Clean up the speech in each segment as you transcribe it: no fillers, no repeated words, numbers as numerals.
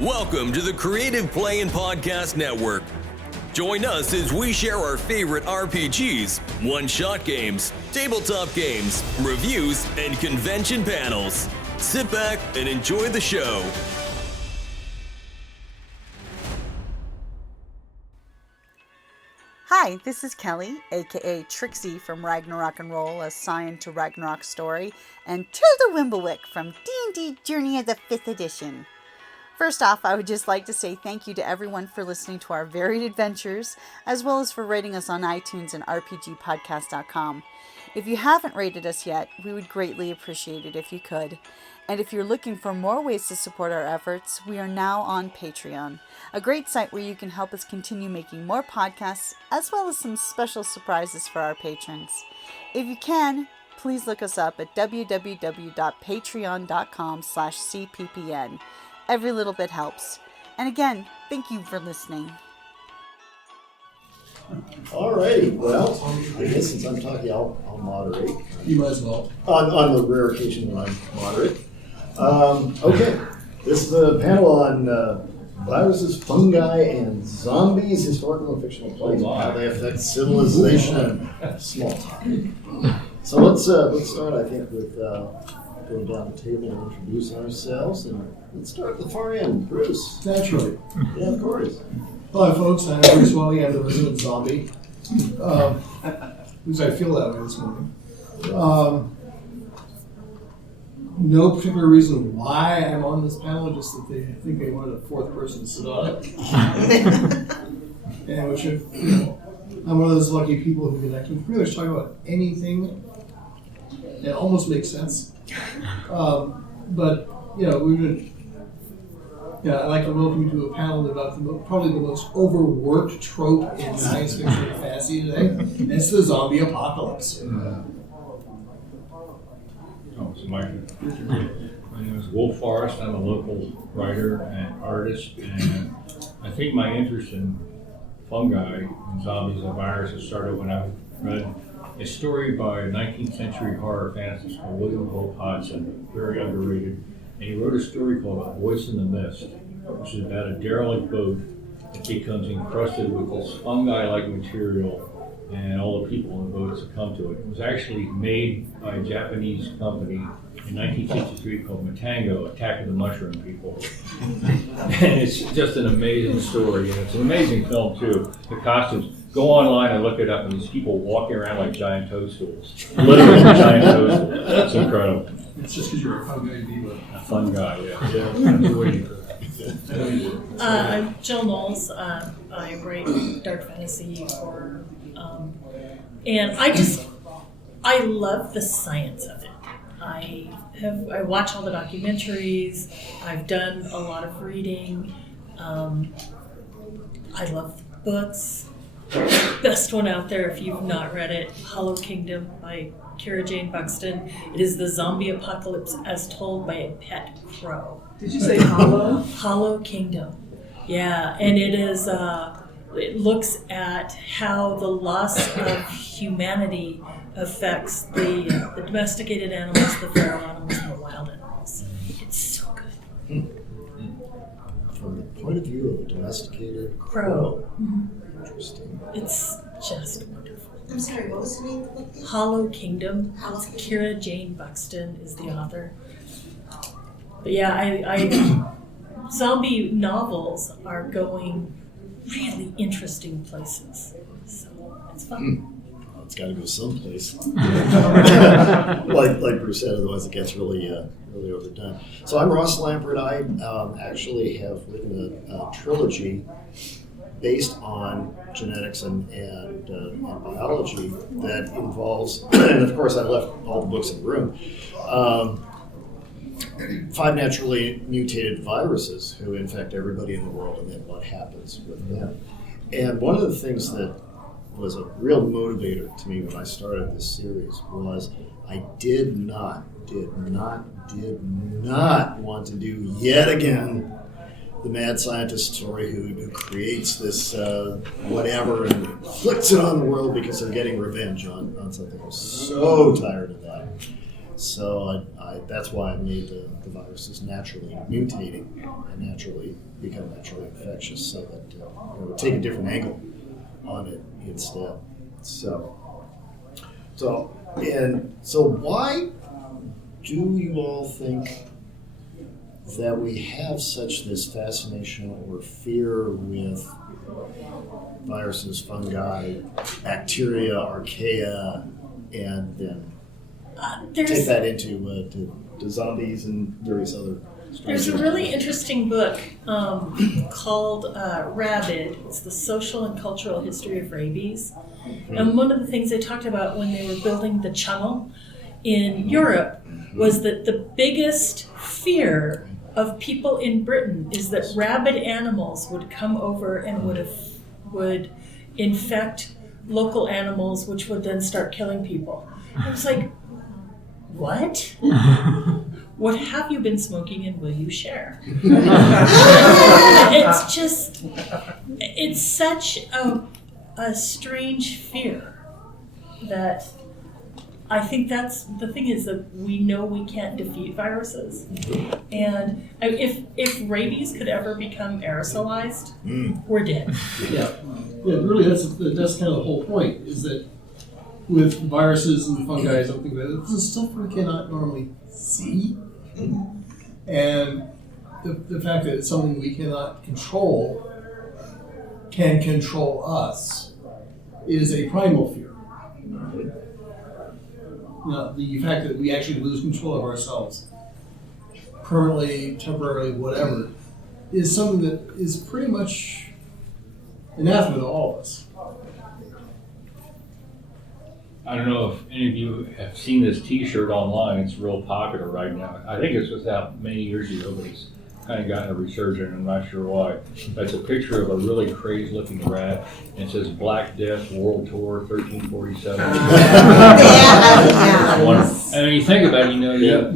Welcome to the Creative Play and Podcast Network. Join us as we share our favorite RPGs, one-shot games, tabletop games, reviews, and convention panels. Sit back and enjoy the show. Hi, this is Kelly, aka Trixie from Ragnarok and Roll, a Sign to Ragnarok story, and Tilda Wimblewick from D&D Journey of the 5th Edition. First off, I would just like to say thank you to everyone for listening to our varied adventures, as well as for rating us on iTunes and rpgpodcast.com. If you haven't rated us yet, we would greatly appreciate it if you could. And if you're looking for more ways to support our efforts, we are now on Patreon, a great site where you can help us continue making more podcasts, as well as some special surprises for our patrons. If you can, please look us up at www.patreon.com/cppn. Every little bit helps. And again, thank you for listening. Alrighty, well, I guess since I'm talking, I'll moderate. You might as well. On the rare occasion when I'm moderate. Okay, this is a panel on viruses, fungi, and zombies, historical and fictional plays, how they affect civilization and small talk. So let's start, I think, with going down the table and introducing ourselves. And let's start at the far end. Bruce. Naturally. Yeah, of course. Hi, folks. I'm Bruce Wiley. I'm the resident zombie. At least I feel that way this morning. No particular reason why I'm on this panel, just that they think they wanted a fourth person to sit on it. And which, I'm one of those lucky people who can actually pretty much talk about anything. It almost makes sense. But, we've been... Yeah, I'd like to welcome you to a panel about probably the most overworked trope in science fiction and fantasy today. And it's the zombie apocalypse. My name is Forrest. I'm a local writer and artist, and I think my interest in fungi and zombies and viruses started when I read a story by a 19th century horror fantasist called William Hope Hodgson, very underrated. And he wrote a story called A Voice in the Mist, which is about a derelict boat that becomes encrusted with this fungi-like material, and all the people on the boat succumb to it. It was actually made by a Japanese company in 1963 called Matango, Attack of the Mushroom People. And it's just an amazing story, and it's an amazing film too. The costumes. Go online and look it up, and these people walking around like giant toadstools. Literally giant toadstools. It's incredible. It's just because you're a fungi diva. A fun guy, yeah. I'm Jill Knowles. I write dark fantasy, horror, and I love the science of it. I watch all the documentaries. I've done a lot of reading. I love books. Best one out there, if you've not read it, Hollow Kingdom by Kira Jane Buxton. It is the zombie apocalypse as told by a pet crow. Did you say Hollow? Hollow Kingdom. Yeah, and it is. It looks at how the loss of humanity affects the domesticated animals, the feral animals, and the wild animals. It's so good. From the point of view of a domesticated Crow. Mm-hmm. Interesting. It's just wonderful. I'm sorry, what was the name of the book? Hollow Kingdom. Kira Jane Buxton is the author. But yeah, I zombie novels are going really interesting places. So it's fun. Well, it's got to go someplace. like Bruce said, otherwise it gets really overdone. So I'm Ross Lampert. I actually have written a trilogy based on genetics and biology that involves, and of course I left all the books in the room, 5 naturally mutated viruses who infect everybody in the world, and then what happens with them. And one of the things that was a real motivator to me when I started this series was I did not want to do yet again the mad scientist story who creates this whatever and inflicts it on the world because they're getting revenge on something. I'm so tired of that. So that's why I made the viruses naturally mutating and naturally become naturally infectious, so that take a different angle on it instead. So why do you all think that we have this fascination or fear with viruses, fungi, bacteria, archaea, and then take that into to zombies and various other. There's a really interesting book called Rabid. It's the social and cultural history of rabies. And one of the things they talked about when they were building the channel in Europe was that the biggest fear of people in Britain is that rabid animals would come over and would infect local animals, which would then start killing people. I was like, what? What have you been smoking and will you share? It's such a strange fear that I think that's the thing, is that we know we can't defeat viruses. And if rabies could ever become aerosolized, we're dead. Yeah, really that's kind of the whole point, is that with viruses and fungi and something like that, this is stuff we cannot normally see. And the fact that it's something we cannot control can control us is a primal fear. The fact that we actually lose control of ourselves permanently, temporarily, whatever, is something that is pretty much anathema to all of us. I don't know if any of you have seen this T-shirt online. It's real popular right now. I think it was out many years ago, but it's kind of gotten a resurgence. I'm not sure why. That's a picture of a really crazy-looking rat, and it says Black Death World Tour 1347. And when you think about it,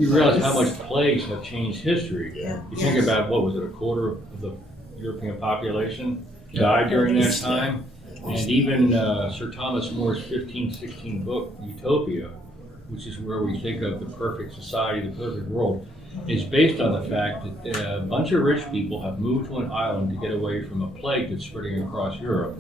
you realize how much plagues have changed history. Yeah. You think about, what was it, a quarter of the European population died during that time? And even Sir Thomas More's 1516 book, Utopia, which is where we think of the perfect society, the perfect world, is based on the fact that a bunch of rich people have moved to an island to get away from a plague that's spreading across Europe.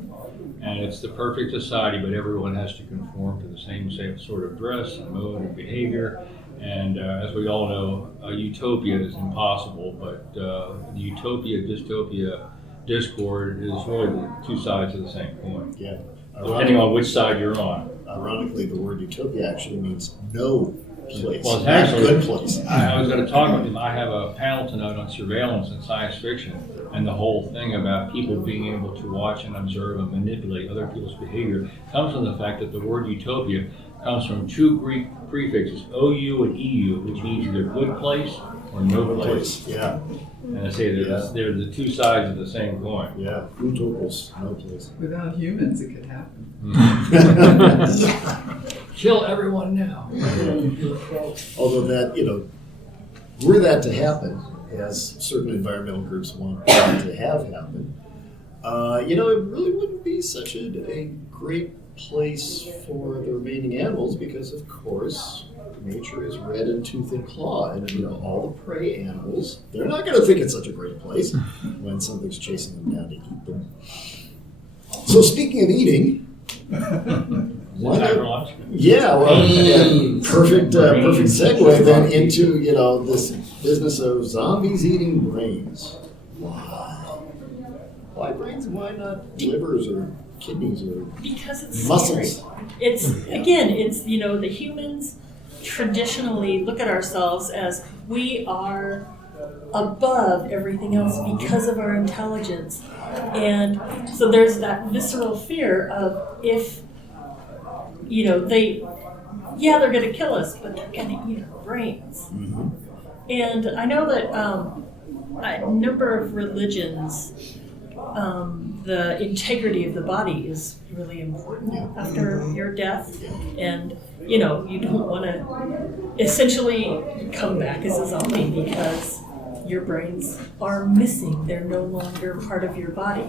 And it's the perfect society, but everyone has to conform to the same sort of dress and mode and behavior. And as we all know, a utopia is impossible, but the utopia, dystopia, discord is really the two sides of the same coin. Yeah. Depending on which side you're on. Ironically, the word utopia actually means no place. Well, it's actually not good place. I was going to talk about them. I have a panel tonight on surveillance and science fiction, and the whole thing about people being able to watch and observe and manipulate other people's behavior comes from the fact that the word utopia comes from two Greek prefixes, OU and EU, which means either good place or no place. Yeah. And I say they're the two sides of the same coin. Yeah. Utopos, no place. Without humans, it could happen. Kill everyone now. Although that, were that to happen, as certain environmental groups want that to have happen, it really wouldn't be such a great place for the remaining animals, because, of course, nature is red in tooth and claw, and all the prey animals, they're not going to think it's such a great place when something's chasing them down to eat them. So speaking of eating, perfect segue then into this business of zombies eating brains. Why brains? Why not livers or kidneys or because it's muscles? Scary. It's the humans traditionally look at ourselves as we are above everything else because of our intelligence. And so there's that visceral fear of, if they're going to kill us, but they're going to eat our brains. Mm-hmm. And I know that a number of religions, the integrity of the body is really important after your death. And you don't want to essentially come back as a zombie because your brains are missing. They're no longer part of your body.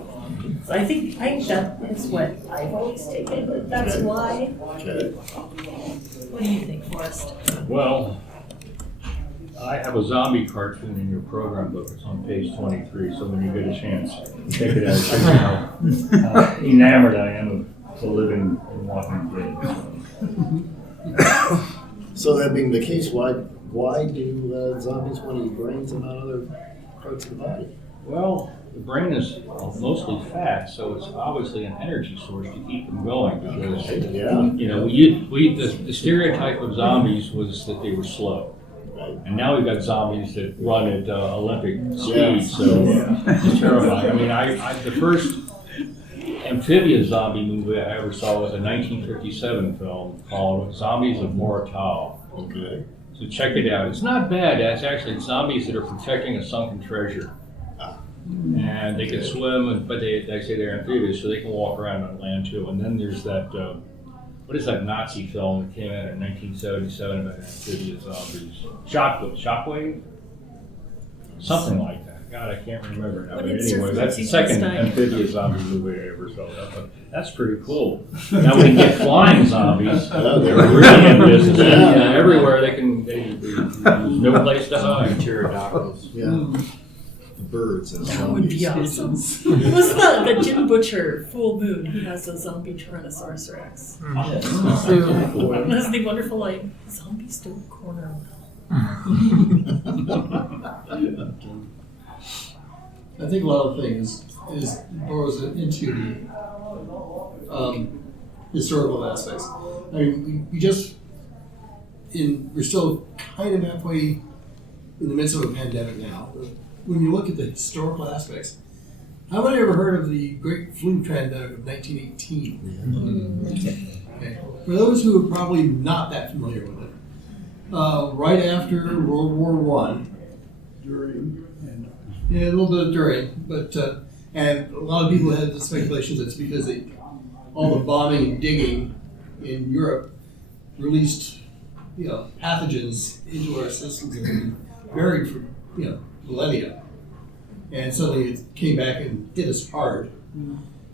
So I think that is what I've always taken, but that's why. Okay. What do you think, Forrest? Well, I have a zombie cartoon in your program book. It's on page 23, so when you get a chance, check it out. I know how enamored I am of the living and walking dead. So that being the case, why do zombies want to eat brains and not other parts of the body? Well, the brain is mostly fat, so it's obviously an energy source to keep them going. Because Yeah. you know, the stereotype of zombies was that they were slow. And now we've got zombies that run at Olympic speed, so it's terrifying. I mean, the first amphibious zombie movie I ever saw was a 1957 film called Zombies of Moratau. Okay. So check it out. It's not bad. It's actually zombies that are protecting a sunken treasure. And they can swim, but they say they're amphibious, so they can walk around on land too. And then there's that, what is that Nazi film that came out in 1977 about amphibious zombies? Shockwave? Something like that. God, I can't remember now. What But did Sir anyway, that's the Francis second Stein? amphibious zombie movie I ever saw. That's pretty cool. Now we can get flying zombies. They're really in business. Yeah. Everywhere there's no place to hide. Pterodactyls. Yeah. The birds and That would be zombies. awesome. What's the Jim Butcher Full Moon? He has a zombie Tyrannosaurus Rex. That's the wonderful line. Zombies don't corner I think a lot of things is borrows into the historical aspects. I mean, we're still kind of halfway in the midst of a pandemic now. When you look at the historical aspects, how many ever heard of the Great Flu Pandemic of 1918? Okay. For those who are probably not that familiar with it, right after World War I, a little bit during, but and a lot of people had the speculations it's because all the bombing and digging in Europe released, pathogens into our systems and been buried for millennia, and suddenly it came back and hit us hard.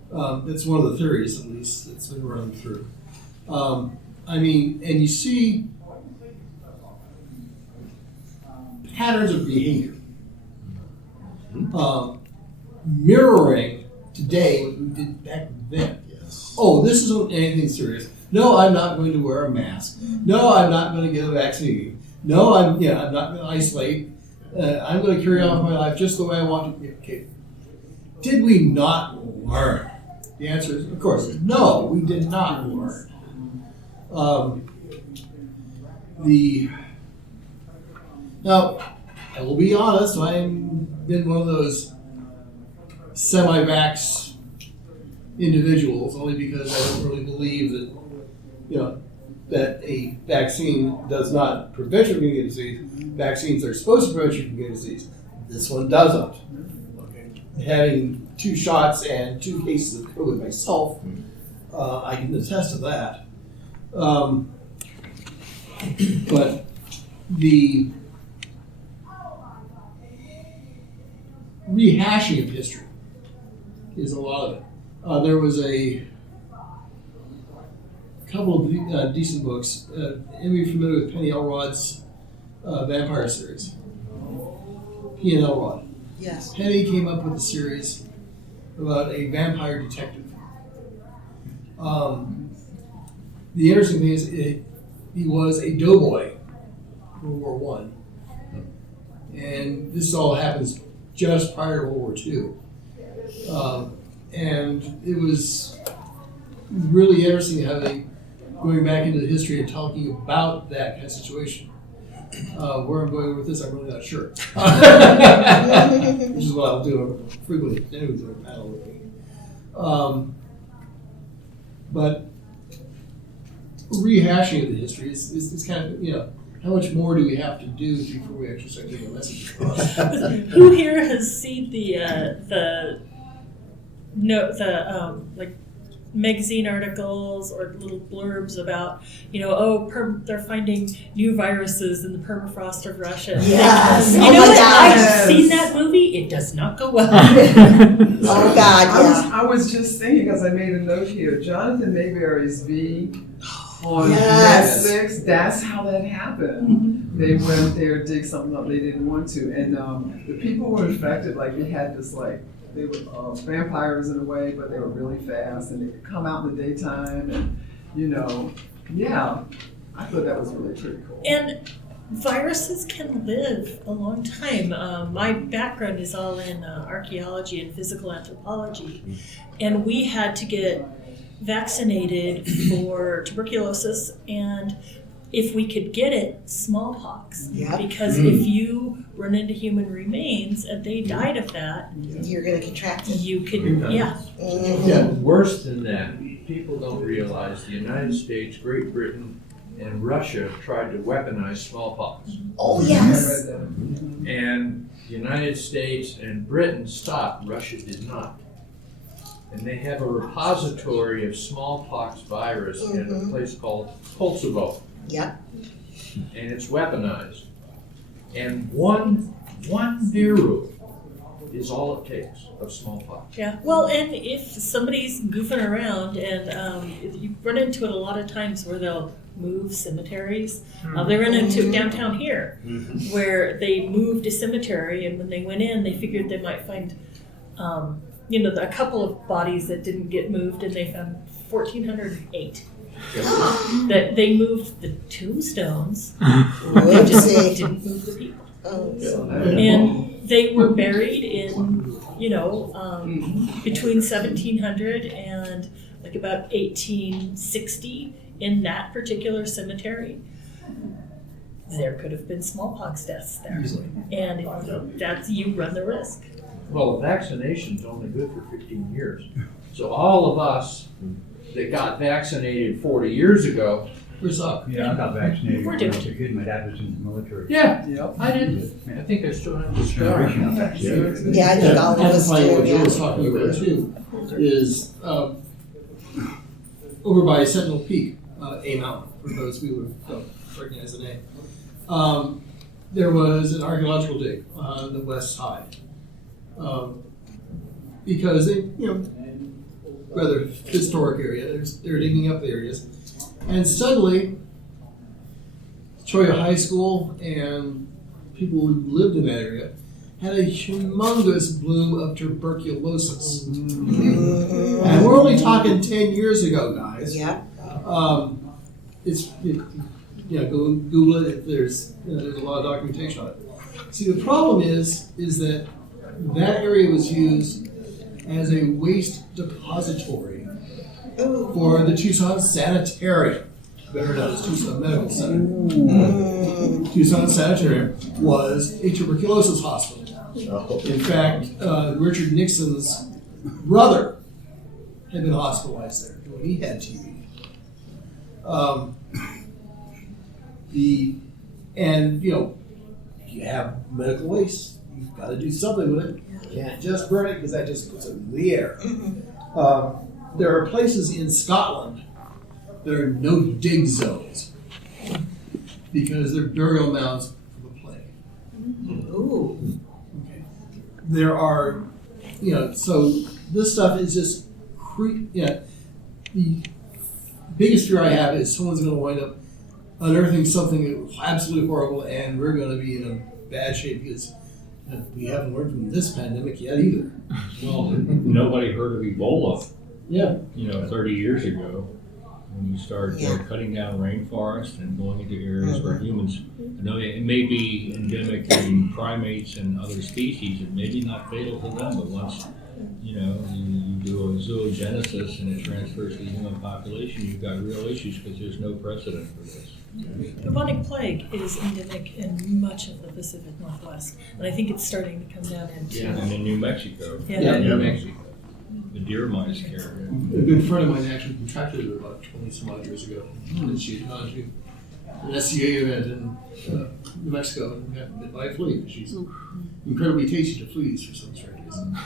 That's one of the theories, at least, that's been running through. And you see patterns of behavior. Mirroring today what we did back then. Yes. Oh, this isn't anything serious. No, I'm not going to wear a mask. No, I'm not going to get a vaccine. No, I'm not going to isolate. I'm going to carry on with my life just the way I want to. Okay. Did we not learn? The answer is, of course, no, we did not learn. Now, I will be honest, I've been one of those semi-vax individuals only because I don't really believe that, that a vaccine does not prevent you from getting a disease. Vaccines are supposed to prevent you from getting a disease. This one doesn't. Okay. Having 2 shots and 2 cases of COVID myself, I can attest to that. But the rehashing of history is a lot of it. There was a couple of decent books. Anybody familiar with Penny Elrod's vampire series? P and Elrod. Yes. Penny came up with a series about a vampire detective. The interesting thing is he was a doughboy in World War I. And this all happens just prior to World War II. And it was really interesting how they, going back into the history and talking about that kind of situation. Where I'm going with this, I'm really not sure. Which is what I'll do frequently. Anyways, in a panel with me. But rehashing of the history is kind of, how much more do we have to do before we actually start getting a message across? Who here has seen magazine articles or little blurbs about, they're finding new viruses in the permafrost of Russia. Yes. You Oh know my what? gosh. I've seen that movie. It does not go well. Oh God, yeah. I was just thinking, because I made a note here, Jonathan Mayberry's V on Yes. Netflix, that's how that happened. They went there, dig something up they didn't want to. And the people were infected, like they had this they were vampires in a way, but they were really fast and they could come out in the daytime and, yeah, I thought that was really pretty cool. And viruses can live a long time. My background is all in archaeology and physical anthropology, and we had to get vaccinated for tuberculosis and, if we could get it, smallpox. Yep. Because if you run into human remains and they died of that, You're going to contract it. you could, yeah. Yeah. Worse than that, people don't realize the United States, Great Britain, and Russia tried to weaponize smallpox. Oh, I yes. read that. And the United States and Britain stopped, Russia did not. And they have a repository of smallpox virus in a place called Kosovo. Yep. And it's weaponized. And one viru is all it takes of smallpox. Yeah, well, and if somebody's goofing around, and you run into it a lot of times where they'll move cemeteries. They run into it downtown here, where they moved a cemetery, and when they went in, they figured they might find, a couple of bodies that didn't get moved, and they found 1,408. That they moved the tombstones, they just didn't move the people. And they were buried in, between 1700 and like about 1860 in that particular cemetery. There could have been smallpox deaths there. And that's, you run the risk. Well, vaccination's only good for 15 years. So all of us that got vaccinated 40 years ago. We're stuck. Yeah, I got vaccinated We're when I was doomed. a kid. My dad was in the military. Yeah, Yep. I did. I think I still have the scar. Yeah, I think all of us Amplifying do. what Joe was Yeah. talking about too is over by Sentinel Peak, A Mountain, for those who would recognize the name. There was an archaeological dig on the west side. Because they, rather historic area, they're digging up the areas. And suddenly, Choya High School and people who lived in that area had a humongous bloom of tuberculosis. And we're only talking 10 years ago, guys. Yeah. Go Google it. There's a lot of documentation on it. See, the problem is that area was used as a waste depository for the Tucson Sanitarium, better known as Tucson Medical Center. Tucson Sanitarium was a tuberculosis hospital. In fact, Richard Nixon's brother had been hospitalized there when he had TB. You have medical waste, you've got to do something with it. You can't just burn it because that just puts it in the air. There are places in Scotland that are no dig zones because they're burial mounds for the plague. Ooh. Okay. There are, so this stuff is just, the biggest fear I have is someone's going to wind up unearthing something absolutely horrible, and we're going to be in a bad shape because we haven't learned from this pandemic yet either. Well, nobody heard of Ebola, Yeah. 30 years ago. When you start cutting down rainforests and going into areas where humans, it may be endemic in primates and other species, it may be not fatal to them, but once you do a zoogenesis and it transfers to the human population, you've got real issues because there's no precedent for this. Bubonic plague is endemic in much of the Pacific Northwest, and I think it's starting to come down into. And in New Mexico. Yeah. New Mexico. The deer mice carry it. A good friend of mine actually contracted it about 20 some odd years ago. And she had gone to an SCA event in New Mexico and got bit by a flea. She's incredibly tasty to fleas for some strange reason.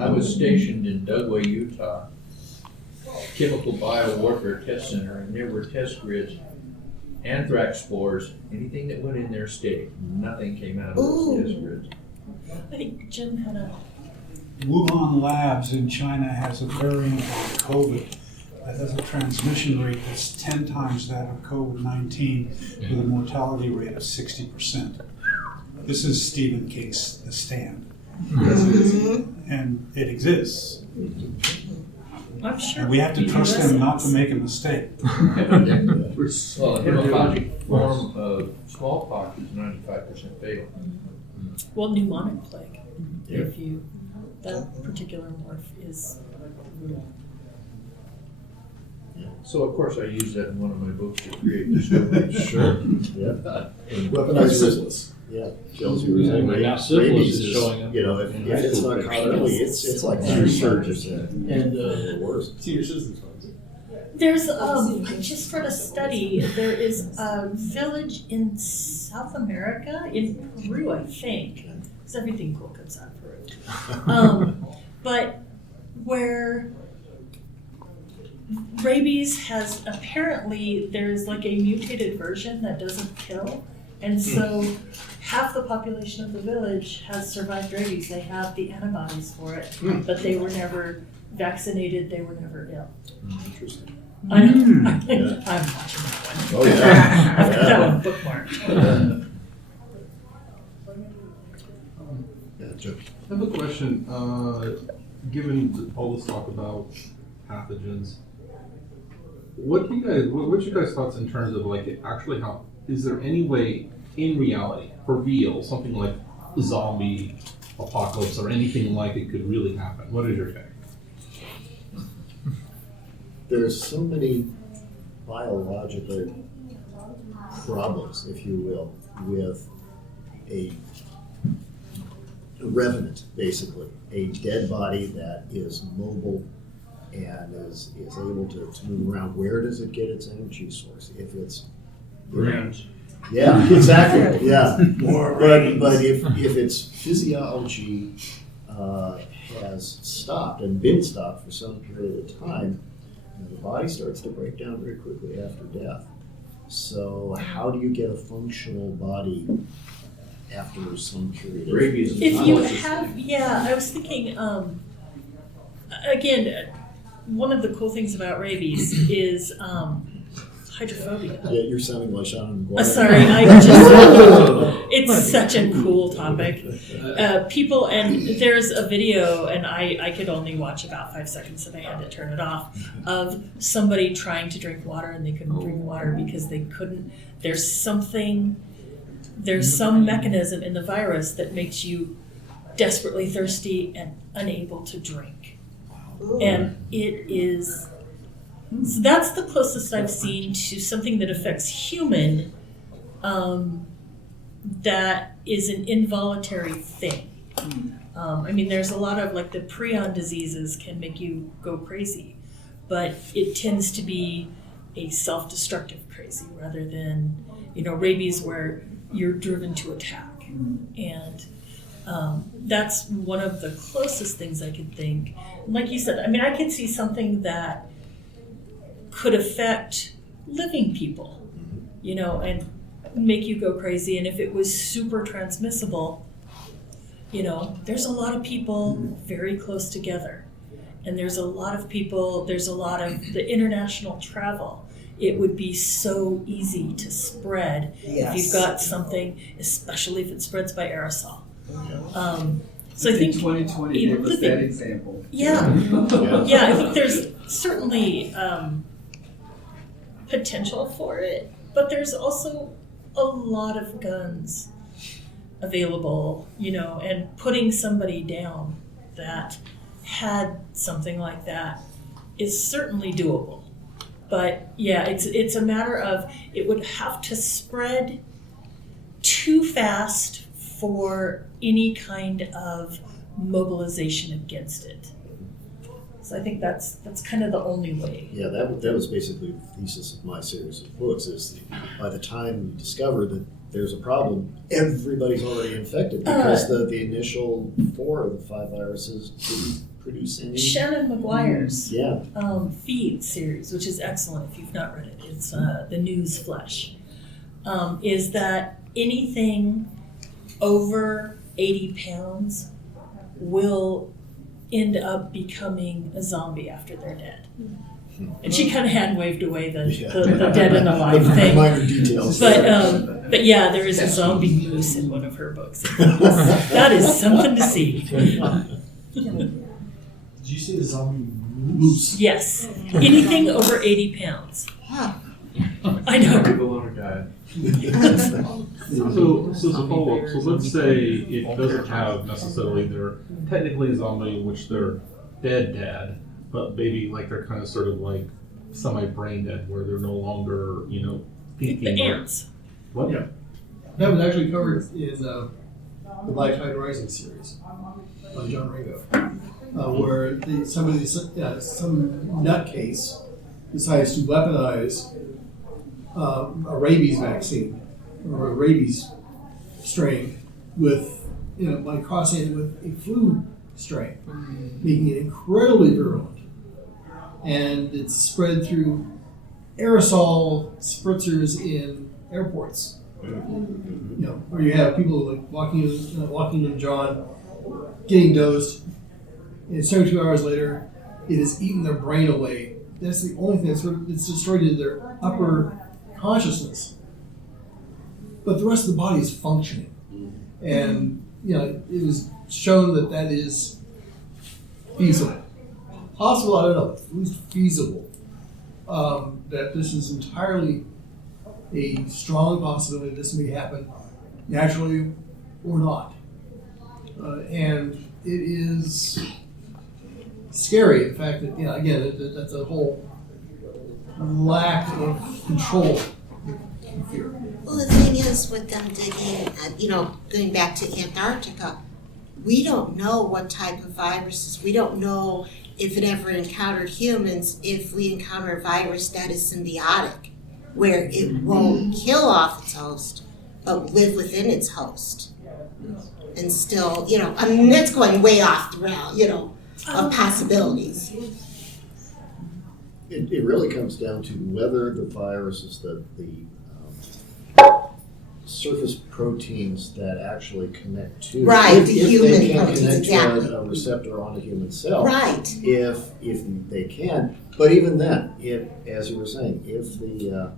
I was stationed in Dugway, Utah, chemical biowarfare test center, and there were test grids, anthrax spores, anything that went in there stayed. Nothing came out of those test grids. I think Jim had a. Wuhan Labs in China has a variant of COVID that has a transmission rate that's 10 times that of COVID-19 with a mortality rate of 60%. This is Stephen King's The Stand. And it exists. I'm sure. And we have to trust them not to make a mistake. Well, a hematologic form of smallpox is 95% fatal. Well, pneumonic plague. If you, that particular morph is. So of course I use that in one of my books to create discovery. Sure. Yeah. Weaponized syphilis. Yeah. Shows you Yeah, but now syphilis is showing up. You know, if it's not caught early, it's like 2%. And worse. Senior citizens. There's I just read a study. There is a village in South America, in Peru, I think, because everything cool comes out of Peru. But where rabies has apparently, there's like a mutated version that doesn't kill, and so half the population of the village has survived rabies. They have the antibodies for it, but they were never vaccinated. They were never ill. Interesting. I know. I'm watching that one. Oh, yeah. I've got that one bookmarked. Yeah, Joe. I have a question. Given all this talk about pathogens, what's your guys' thoughts in terms of like actually how is there any way in reality, for real, something like zombie apocalypse or anything like it could really happen? What is your take? There's so many biological problems, if you will, with a revenant, basically, a dead body that is mobile and is able to move around. Where does it get its energy source? If it's Brains. Yeah, exactly. Yeah, but if its physiology has stopped and been stopped for some period of time, the body starts to break down very quickly after death. So how do you get a functional body after some period of Rabies. If you have, I was thinking, again, one of the cool things about rabies is hydrophobia. Yeah, you're sounding like Shannon McGuire. Sorry, it's such a cool topic. People, and there's a video, and I could only watch about 5 seconds, and I had to turn it off, of somebody trying to drink water, and they couldn't drink water because they couldn't. There's some mechanism in the virus that makes you desperately thirsty and unable to drink. And it is. So that's the closest I've seen to something that affects human that is an involuntary thing. I mean, there's a lot of, like, the prion diseases can make you go crazy, but it tends to be a self-destructive crazy rather than, rabies where you're driven to attack. And that's one of the closest things I could think. Like you said, I mean, I could see something that could affect living people, and make you go crazy. And if it was super transmissible, there's a lot of people very close together. And there's a lot of people, there's a lot of the international travel. It would be so easy to spread if you've got something, especially if it spreads by aerosol. So I think 2020 gave us that example. Yeah, I think there's certainly potential for it, but there's also a lot of guns available, and putting somebody down that had something like that is certainly doable. But yeah, it's a matter of it would have to spread too fast for any kind of mobilization against it. So I think that's kind of the only way. Yeah, that was basically the thesis of my series of books, is by the time you discover that there's a problem, everybody's already infected because the initial 4 of the 5 viruses didn't produce any. Shannon McGuire's Yeah. Feed series, which is excellent if you've not read it, it's the News Flesh, is that anything over 80 pounds will end up becoming a zombie after they're dead. And she kind of hand waved away the dead and alive thing. Minor details. But yeah, there is a zombie moose in one of her books. That is something to see. Did you see the zombie moose? Yes. Anything over 80 pounds. I know. People on a diet. So as a follow-up, so let's say it doesn't have necessarily, they're technically a zombie, which they're dead, but maybe like they're kind of sort of like semi-brain dead, where they're no longer, thinking. The ants. What? Yeah. That was actually covered in the Black Tide Rising series by John Ringo, where some nutcase decides to weaponize a rabies vaccine or a rabies strain with, by crossing it with a flu strain, making it incredibly virulent. And it's spread through aerosol spritzers in airports. Where you have people like walking to John, getting dosed, and 72 hours later, it has eaten their brain away. That's the only thing that's destroyed their upper consciousness. But the rest of the body is functioning. And, it was shown that is feasible. Possible, I don't know, at least feasible. That this is entirely a strong possibility this may happen naturally or not. And it is scary, the fact that, again, that's a whole lack of control. Fear. Well, the thing is with them digging, going back to Antarctica, we don't know what type of viruses, we don't know if it ever encountered humans, if we encounter a virus that is symbiotic, where it won't kill off its host, but live within its host. And still, that's going way off the realm, of possibilities. It really comes down to whether the viruses, the surface proteins that actually connect to, right, if the human they can proteins, connect exactly. to a receptor on a human cell, right? If they can, but even then, if, as you were saying, if the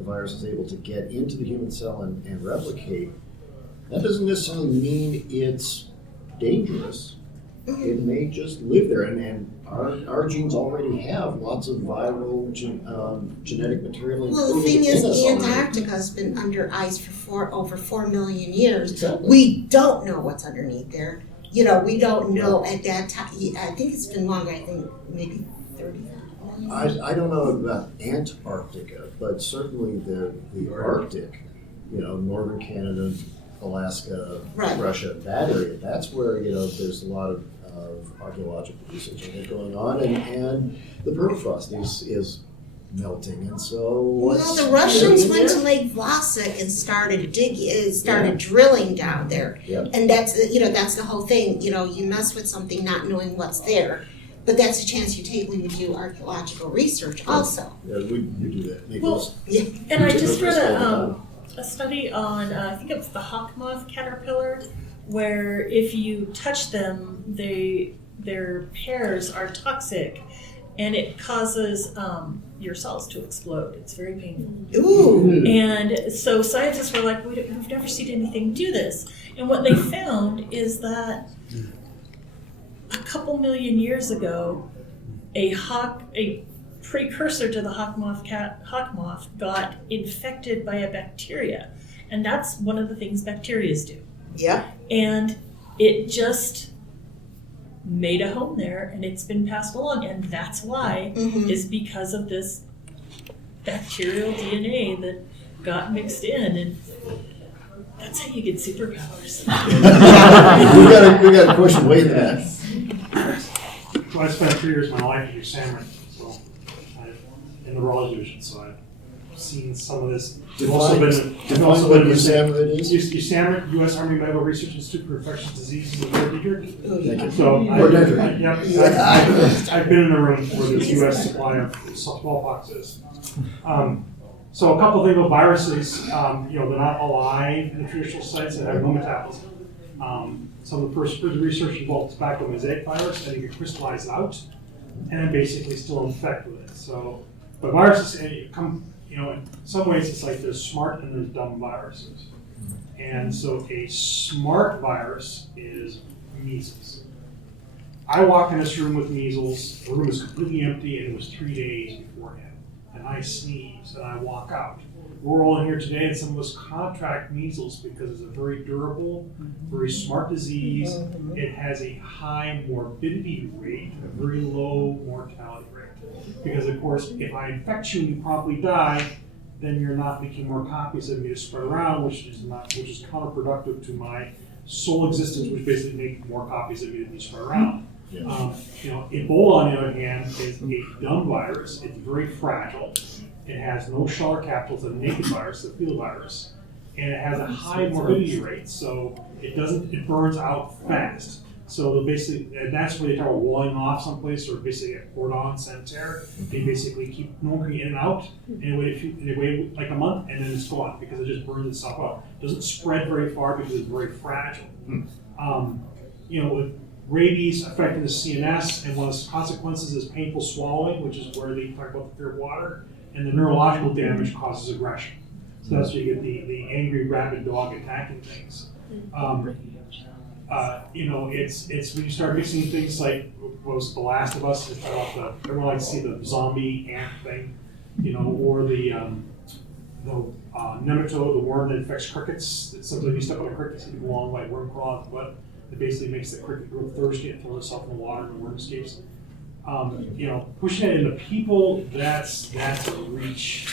virus is able to get into the human cell and replicate, that doesn't necessarily mean it's dangerous. It may just live there, and our genes already have lots of viral genetic material. Well, the thing is, Antarctica has been under ice for over 4 million years. Exactly. We don't know what's underneath there. We don't know at that time. I think it's been longer. I think maybe 30. I don't know about Antarctica, but certainly the Arctic, northern Canada, Alaska, right. Russia, that area, that's where, there's a lot of archaeological research going on, and the permafrost is melting, and so well, the Russians went to Lake Vlasic and started drilling down there, and that's the whole thing. You mess with something not knowing what's there, but that's a chance you take when you do archaeological research, also. Yeah, we do that. Well, and I just read a study on I think it was the hawk moth caterpillar, where if you touch them, their pairs are toxic, and it causes your cells to explode. It's very painful. Ooh. And so scientists were like, we've never seen anything do this. And what they found is that a couple million years ago, a precursor to the hawk moth got infected by a bacteria, and that's one of the things bacteria do. Yeah. And it just made a home there, and it's been passed along, and that's why is because of this bacterial DNA that got mixed in, and that's how you get superpowers. we got a question way back. Well, I spent 3 years of my life in salmon, so in the raw side. seen some of this. I've also been Define what USAMRIID is. USAMRIID, U.S. Army Medical Research Institute for Infectious Diseases and Thank you. So Or Dedrick. I've been in the room where the U.S. supply of smallpox is. So a couple of things about viruses, they're not alive in the traditional sense and have no metabolism. Some of the first research involved tobacco mosaic virus, and you can crystallize it out, and then basically still infect with it. So, but viruses come, in some ways it's like there's smart and there's dumb viruses. And so a smart virus is measles. I walk in this room with measles, the room is completely empty, and it was 3 days beforehand. And I sneeze and I walk out. We're all in here today, and some of us contract measles because it's a very durable, very smart disease. It has a high morbidity rate, a very low mortality rate. Because of course, if I infect you and you promptly die, then you're not making more copies of me to spread around, which is counterproductive to my sole existence, which basically make more copies of me to be spread around. Ebola, on the other hand, is a dumb virus. It's very fragile. It has no shell or capsule. It's a naked virus, a field virus, and it has a high morbidity rate. So it burns out fast. So and that's where they talk about walling off someplace, or basically a cordon sanitaire. They basically keep no one in and out, and they wait like a month, and then it's gone because it just burns itself out. It doesn't spread very far because it's very fragile. With rabies affecting the CNS, and one of the consequences is painful swallowing, which is where they talk about the fear of water, and the neurological damage causes aggression. So that's where you get the angry rabid dog attacking things. It's when you start mixing things like what was The Last of Us, everyone likes to see the zombie ant thing, or the nematode, the worm that infects crickets. Sometimes you step on a cricket, you go along like worm crawl off the butt. It basically makes the cricket grow thirsty and throws itself in the water and the worm escapes. Pushing it into people, that's a reach,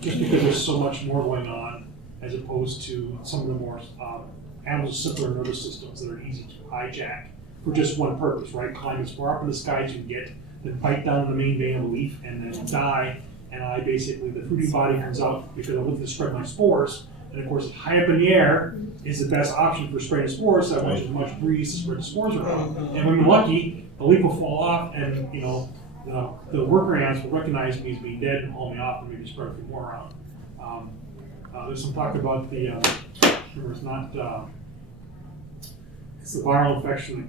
just because there's so much more going on as opposed to some of the more animals with simpler nervous systems that are easy to hijack for just one purpose, right? Climb as far up in the sky as you can get, then bite down on the main vein of the leaf and then die. And the fruiting body comes out because I'm looking to spread my spores. And of course, high up in the air is the best option for spreading spores, so that much much breeze to spread the spores around. And when you're lucky, the leaf will fall off, and the worker ants will recognize me as being dead and haul me off and maybe spread a few more around. There's some talk about it's the viral infection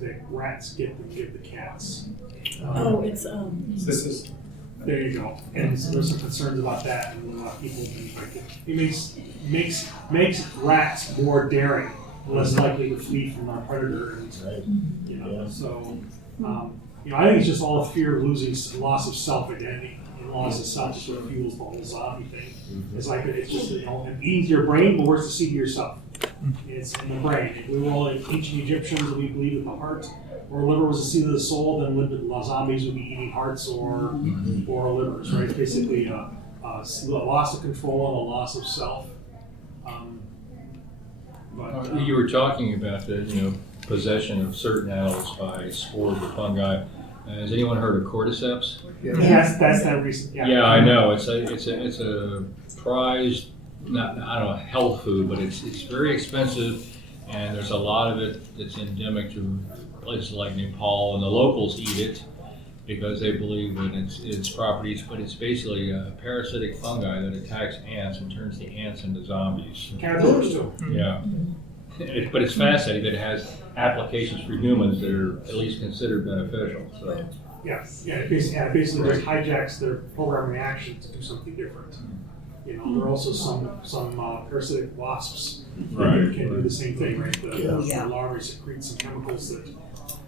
that rats get that give the cats. There you go. And so there's some concerns about that, and a lot of people think it makes rats more daring, less likely to flee from our predator. And, so I think it's just all a fear of losing, loss of self-identity. And loss of self just sort of fuels the whole zombie thing. It's like it's just eating to your brain, but where's the seed to yourself? It's in the brain. If we were all like ancient Egyptians and we believed that the heart or liver was the seed of the soul, then zombies would be eating hearts or livers, right? It's basically a loss of control and a loss of self. You were talking about the possession of certain animals by spores or fungi. Has anyone heard of cordyceps? Yes, that's that recent. Yeah, I know. It's a prized, health food, but it's very expensive, and there's a lot of it that's endemic to places like Nepal, and the locals eat it because they believe that its properties, but it's basically a parasitic fungi that attacks ants and turns the ants into zombies. Caterpillars too. Yeah. But it's fascinating that it has applications for humans that are at least considered beneficial. So. It basically just hijacks their programming reaction to do something different. There are also some parasitic wasps that can do the same thing, right? The larvae secrete some chemicals that.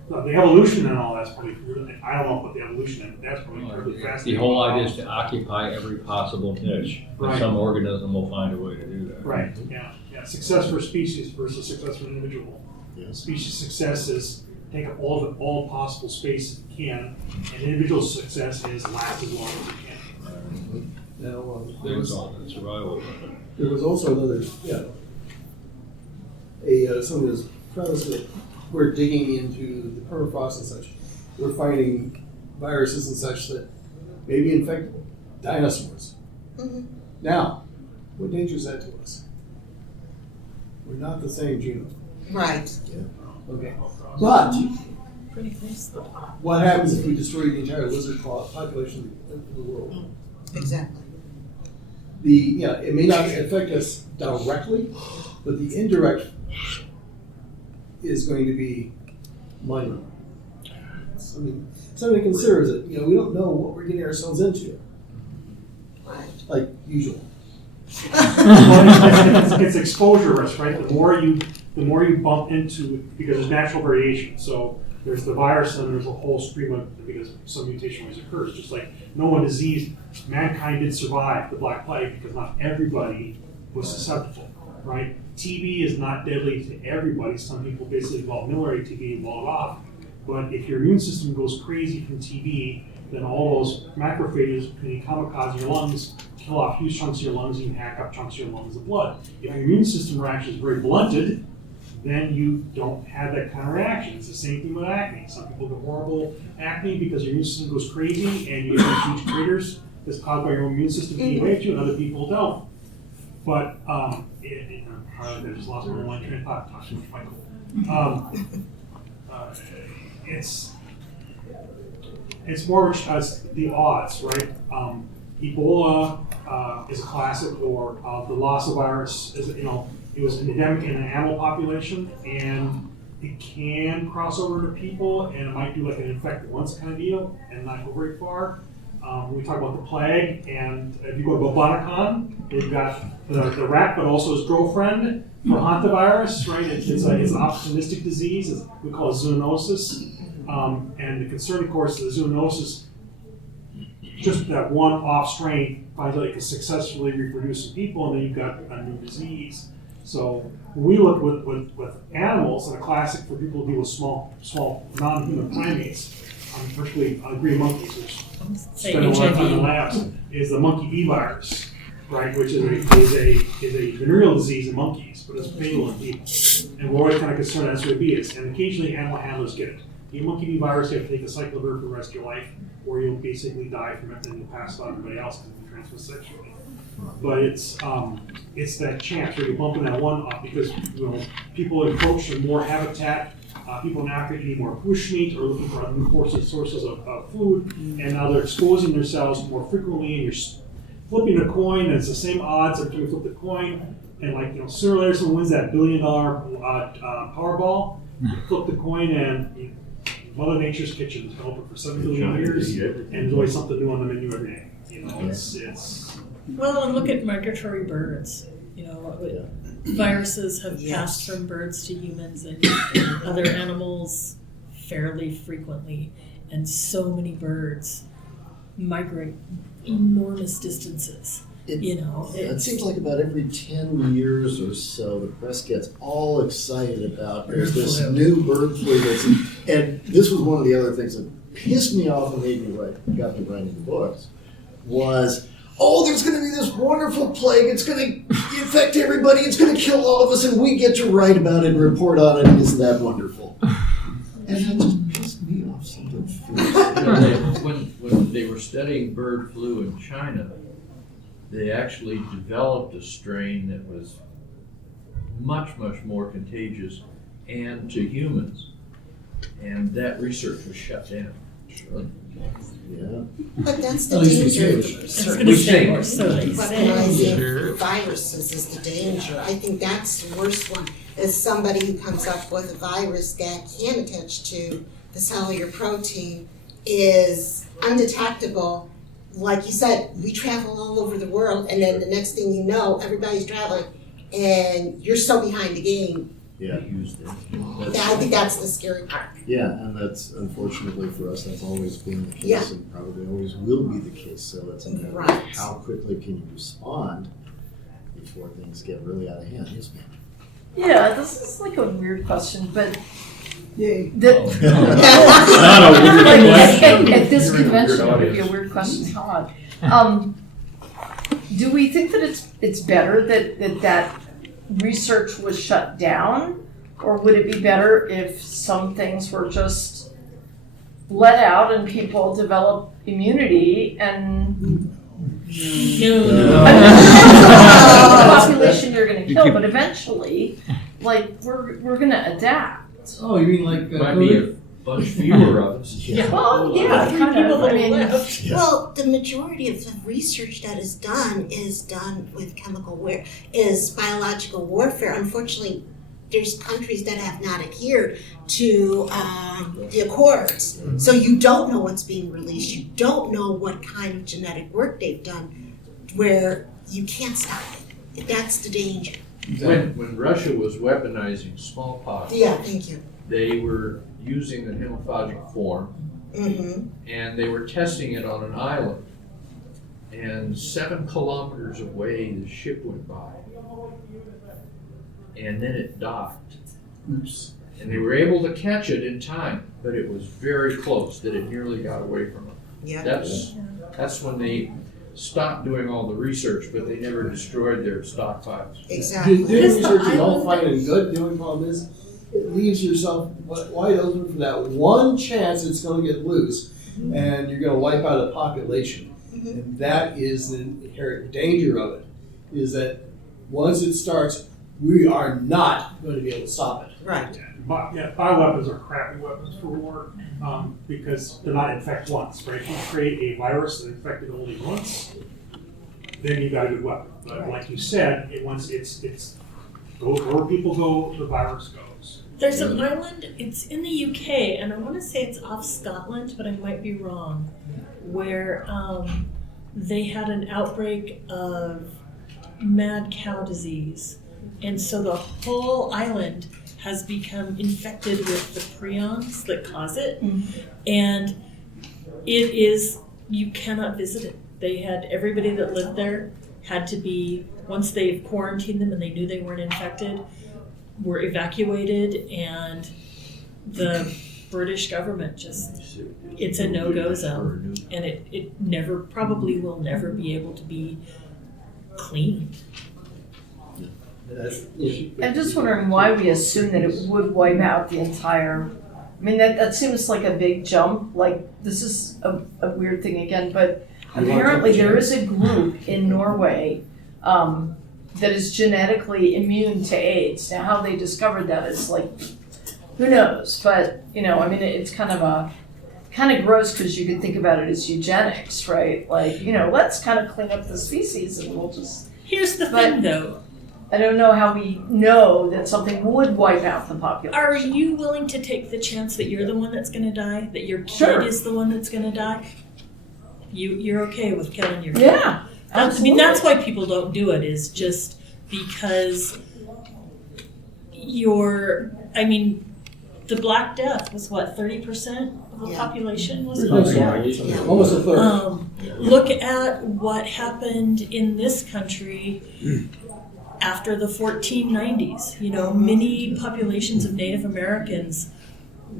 The evolution and all that's probably really, I don't know about the evolution, and that's probably really fascinating. The whole idea is to occupy every possible niche, and some organism will find a way to do that. Right, yeah. Success for a species versus success for an individual. Species success is take up all possible space you can, and individual success is last as long as you can. Now, there was survival. There was also another, something that's premise that we're digging into the permafrost and such. We're finding viruses and such that maybe infect dinosaurs. Now, what danger is that to us? We're not the same genome. Right. Okay. But Pretty close. what happens if we destroy the entire lizard population of the world? Exactly. It may not affect us directly, but the indirect is going to be minor. I mean, somebody considers it. We don't know what we're getting ourselves into. Right. Like usual. Well, it's exposure risk, right? The more you bump into it, because there's natural variation. So there's the virus, and there's a whole stream of, because some mutation always occurs. Just like no one disease, mankind did survive the Black Plague because not everybody was susceptible, right? TB is not deadly to everybody. Some people basically develop miliary TB and wall it off. But if your immune system goes crazy from TB, then all those macrophages can kamikaze your lungs, kill off huge chunks of your lungs, and you hack up chunks of your lungs of blood. If your immune system reaction is very blunted, then you don't have that kind of reaction. It's the same thing with acne. Some people get horrible acne because your immune system goes crazy and you get huge craters that's caused by your own immune system getting away at you, and other people don't. But I just lost my one train of thought. Talking to Michael. It's more the odds, right? Ebola is a classic, or the Lassa virus is, it was endemic in an animal population, and it can cross over into people, and it might do like an infect once kind of deal and not go very far. We talk about the plague, and if you go to Botanicon, they've got the rat, but also his girlfriend for hantavirus, right? It's an opportunistic disease. We call it zoonosis. And the concern, of course, is the zoonosis, just that one off strain finds out it can successfully reproduce in people, and then you've got a new disease. So when we look with animals, and a classic for people to deal with small non-human primates, especially green monkeys, which spend a lot of time in labs, is the monkey bee virus, right? Which is a venereal disease in monkeys, but it's fatal in people. And we're always kind of concerned that's what it is. And occasionally animal handlers get it. The monkey bee virus, you have to take a cyclovir for the rest of your life, or you'll basically die from it, and you'll pass it on to everybody else because you transmit sexually. But it's that chance where you're bumping that one up because people encroach on more habitat. People in Africa eating more bushmeat or looking for other sources of food, and now they're exposing themselves more frequently. And you're flipping a coin, and it's the same odds every time you flip the coin. And sooner or later, someone wins that $1 billion Powerball. You flip the coin, and Mother Nature's kitchen has been open for 7 billion years, and there's always something new on the menu every day. It's. Well, and look at migratory birds. Viruses have passed from birds to humans and other animals fairly frequently, and so many birds migrate enormous distances. It seems like about every 10 years or so, the press gets all excited about there's this new bird flu and this was one of the other things that pissed me off and got me writing the books was, there's going to be this wonderful plague, it's going to infect everybody, it's going to kill all of us, and we get to write about it and report on it, and isn't that wonderful? And that just pissed me off something fierce. When they were studying bird flu in China, they actually developed a strain that was much, much more contagious and to humans. And that research was shut down. Sure. Yeah. But that's the danger. Weaponizing viruses is the danger. I think that's the worst one, is somebody who comes up with a virus that can attach to the cellular protein is undetectable. Like you said, we travel all over the world, and then the next thing you know, everybody's traveling, and you're so behind the game. Yeah. I think that's the scary part. Yeah, and that's, unfortunately for us, that's always been the case, and probably always will be the case. So it's a matter of how quickly can you respond before things get really out of hand. Yes, ma'am. Yeah, this is like a weird question, but Yay. Not a weird question. At this convention, it would be a weird question. How odd. Do we think that it's better that research was shut down, or would it be better if some things were just let out and people develop immunity and No. I mean, that's the population you're going to kill, but eventually, like we're going to adapt. Oh, you mean like Might be a bunch fewer of us. Well, yeah, Three kind people of. I that mean, left. Well, the majority of the research that is done with is biological warfare. Unfortunately, there's countries that have not adhered to the accords. So you don't know what's being released. You don't know what kind of genetic work they've done where you can't stop it. That's the danger. When Russia was weaponizing smallpox, Yeah, thank you. they were using the hemophagic form Mm-hmm. and they were testing it on an island. And 7 kilometers away, the ship went by. And then it docked. Oops. And they were able to catch it in time, but it was very close that it nearly got away from them. Yeah. That's when they stopped doing all the research, but they never destroyed their stockpiles. Exactly. Doing research is all fine and good. The only problem is it leaves yourself wide open for that one chance it's going to get loose, and you're going to wipe out a population. And that is the inherent danger of it, is that once it starts, we are not going to be able to stop it. Right. Bioweapons are crappy weapons for war because they're not infect once, right? If you create a virus that infected only once, then you got a good weapon. But like you said, once it's go where people go, the virus goes. There's an island, it's in the UK, and I want to say it's off Scotland, but I might be wrong, where they had an outbreak of mad cow disease. And so the whole island has become infected with the prions that cause it. And it is, you cannot visit it. They had, everybody that lived there had to be, once they quarantined them and they knew they weren't infected, were evacuated, and the British government just, it's a no-go zone. And it never, probably will never be able to be cleaned. I'm just wondering why we assume that it would wipe out the entire. I mean, that seems like a big jump. Like, this is a weird thing again, but apparently there is a group in Norway that is genetically immune to AIDS. Now, how they discovered that is like, who knows? But I mean, it's kind of gross because you could think about it as eugenics, right? Like, let's kind of clean up the species and we'll just. Here's the thing, though. I don't know how we know that something would wipe out the population. Are you willing to take the chance that you're the one that's going to die? That your kid is the one that's going to die? You're okay with killing your kid? Yeah, I mean, that's why people don't do it, is just because the Black Death was what, 30% of the population was it? Almost a third. Look at what happened in this country after the 1490s. Many populations of Native Americans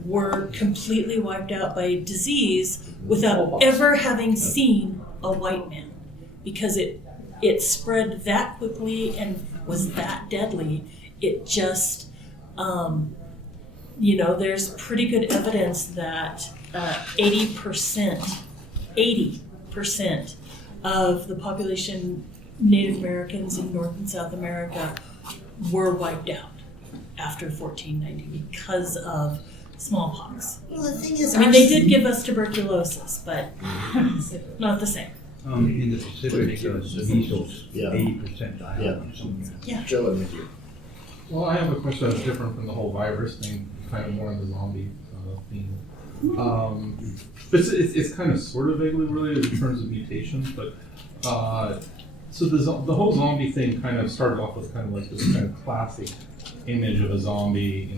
were completely wiped out by disease without ever having seen a white man, because it spread that quickly and was that deadly. It just, there's pretty good evidence that 80% of the population, Native Americans in North and South America, were wiped out after 1490 because of smallpox. Well, the thing is, they did give us tuberculosis, but not the same. In the Pacific, measles, 80% die out. Yeah. Joe, with you. Well, I have a question that's different from the whole virus thing, kind of more on the zombie theme. But it's kind of sort of vaguely related in terms of mutations, but so the whole zombie thing kind of started off with kind of like this kind of classic image of a zombie,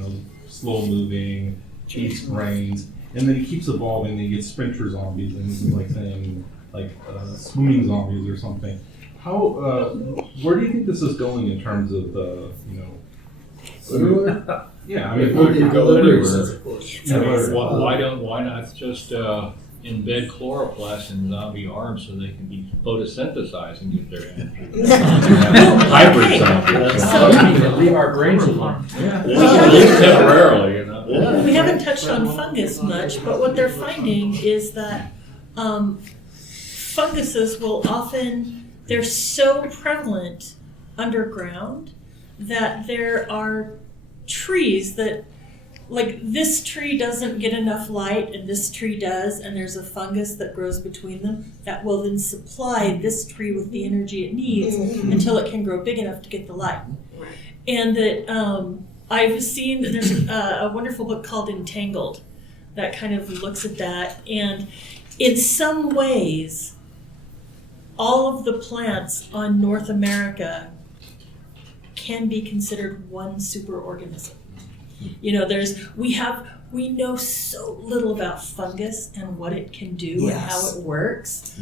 slow moving, eats brains, and then it keeps evolving. They get sprinter zombies and like saying like swimming zombies or something. How where do you think this is going in terms of yeah, I mean, of course. Why not just embed chloroplast in zombie arms so they can be photosynthesized and get their energy? Hybrid zombies. Leave our brains alone. Temporarily, We haven't touched on fungus much, but what they're finding is that funguses will often, they're so prevalent underground that there are trees that, like this tree doesn't get enough light and this tree does, and there's a fungus that grows between them that will then supply this tree with the energy it needs until it can grow big enough to get the light. And that I've seen that there's a wonderful book called Entangled that kind of looks at that, and in some ways all of the plants on North America can be considered one superorganism. You know, we know so little about fungus and what it can do and how it works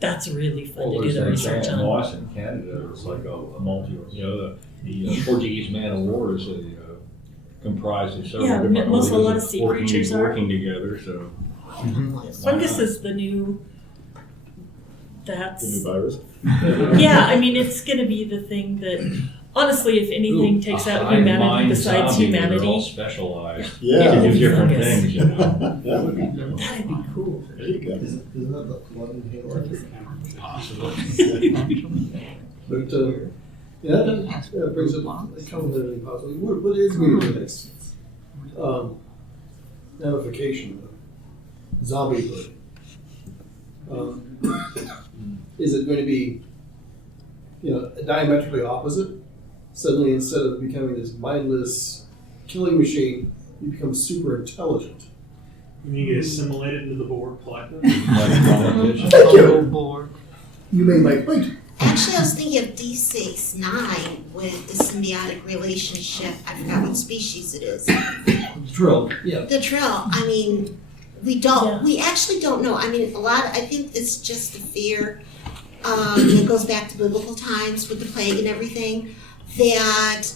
that's really fun to do the research on. Moss in Canada, it's like a multi, the Portuguese man of war is comprised of several different a lot of sea creatures working together. So fungus is the new. That's The new virus? Yeah, I mean, it's going to be the thing that, honestly, if anything takes out humanity besides humanity. They're all specialized Yeah. to do different Fungus. things, you know. That would be That'd be cool. There you go. Isn't that the flood inhaler? Possibly. But, that brings up a couple of possibly. What is going to be the next ramification of zombiehood? Is it going to be, diametrically opposite? Suddenly, instead of becoming this mindless killing machine, you become super intelligent. When you get assimilated into the board collective. Thank you. You made my point. Actually, I was thinking of D6-9 with the symbiotic relationship. I forgot what species it is. Drill, yeah. The drill. I mean, we actually don't know. I mean, I think it's just the fear. It goes back to biblical times with the plague and everything, that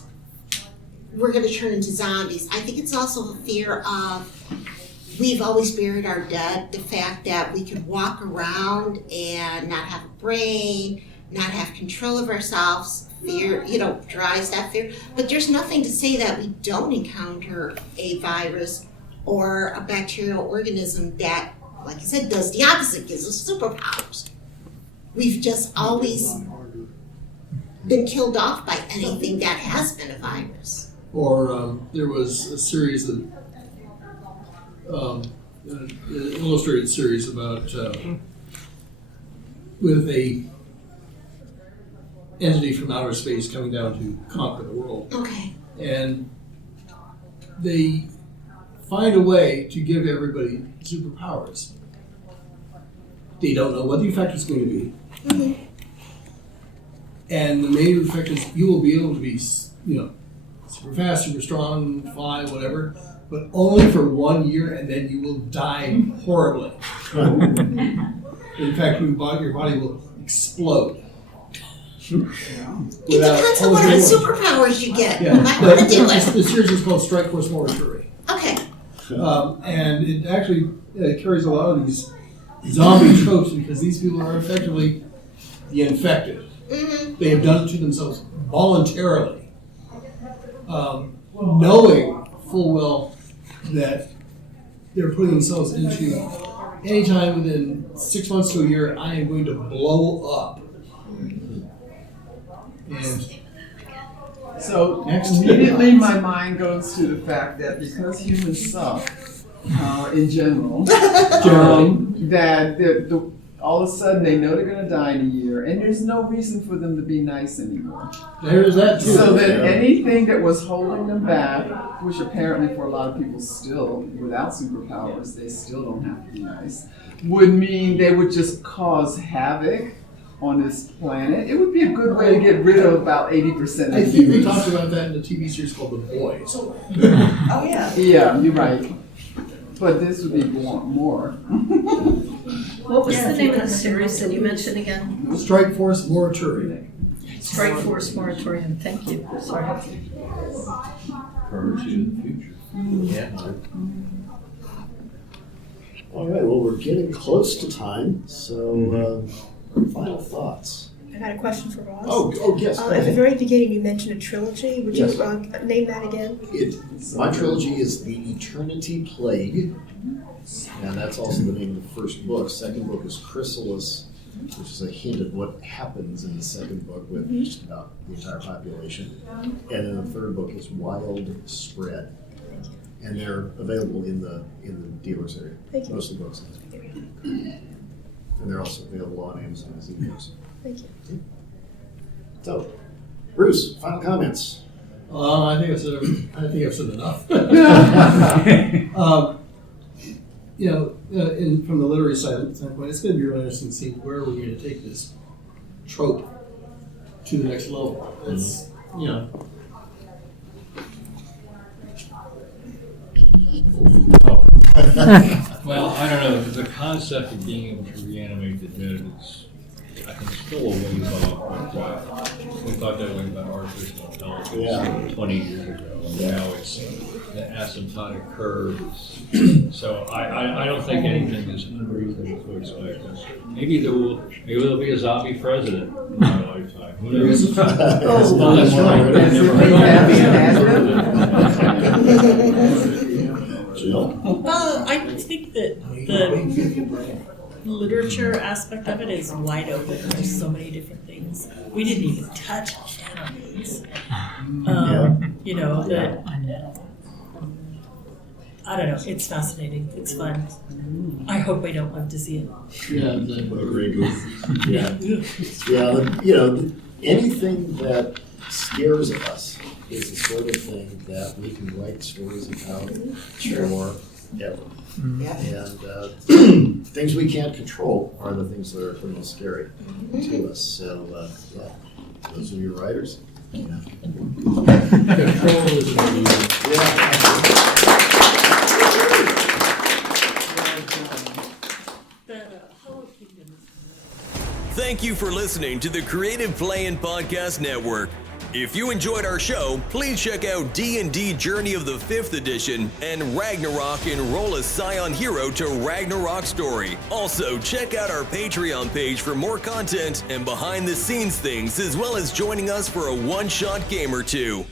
we're going to turn into zombies. I think it's also a fear of, we've always buried our dead, the fact that we could walk around and not have a brain, not have control of ourselves. Fear, drives that fear. But there's nothing to say that we don't encounter a virus or a bacterial organism that, like I said, does the opposite, gives us superpowers. We've just always been killed off by anything that has been a virus. Or there was a series of, an illustrated series about, with a entity from outer space coming down to conquer the world. Okay. And they find a way to give everybody superpowers. They don't know what the effect is going to be. Mm-hmm. And the main effect is you will be able to be, super fast, super strong, fly, whatever, but only for 1 year, and then you will die horribly. In fact, your body will explode. It depends on what kind of superpowers you get. Yeah, You might want to do it. the series is called Strike Force Morituri. Okay. And it actually carries a lot of these zombie tropes because these people are effectively the infected. Mm-hmm. They have done it to themselves voluntarily, knowing full well that they're putting themselves into anytime within 6 months to a year, I am going to blow up. And so immediately my mind goes to the fact that because humans suck in general, that all of a sudden they know they're going to die in a year, and there's no reason for them to be nice anymore. There's that too. So that anything that was holding them back, which apparently for a lot of people still, without superpowers, they still don't have to be nice, would mean they would just cause havoc on this planet. It would be a good way to get rid of about 80% of I think humans. they talked about that in the TV series called The Boys. Oh, yeah. Yeah, you're right. But this would be more. What was the name of the series that you mentioned again? Strike Force Morituri. Strike Force Moratorium. Thank you. Sorry. Purge in the future. Yeah. All right, well, we're getting close to time, so final thoughts. I got a question for Ross. Oh yes. go At the ahead. very beginning, you mentioned a trilogy. Would Yes. you name that again? My trilogy is The Eternity Plague, and that's also the name of the first book. Second book is Chrysalis, which is a hint at what happens in the second book with just about the entire population. And then the third book is Wild Spread. And they're available in the dealer's area. Thank you. Most of the books. And they're also available on Amazon as e-books. Thank you. So, Bruce, final comments. I think I've said enough. From the literary standpoint, it's going to be really interesting to see where we're going to take this trope to the next level. It's, Well, I don't know, the concept of being able to reanimate the dead is, I think, still a ways off, but we thought that way about artificial intelligence 20 years ago, and now it's the asymptotic curve. So I don't think anything is unreasonable to expect. Maybe there'll be a zombie president in my lifetime. Who knows? That's right. I think that the literature aspect of it is wide open. There's so many different things. We didn't even touch animals. I don't know. It's fascinating. It's fun. I hope I don't live to see it. Anything that scares us is the sort of thing that we can write stories about forever. And things we can't control are the things that are the most scary to us. So, those are your writers. Control is Thank you for listening to the Creative Play-In Podcast Network. If you enjoyed our show, please check out D&D Journey of the 5th Edition and Ragnarok Enroll a Scion Hero to Ragnarok Story. Also, check out our Patreon page for more content and behind-the-scenes things, as well as joining us for a one-shot game or two.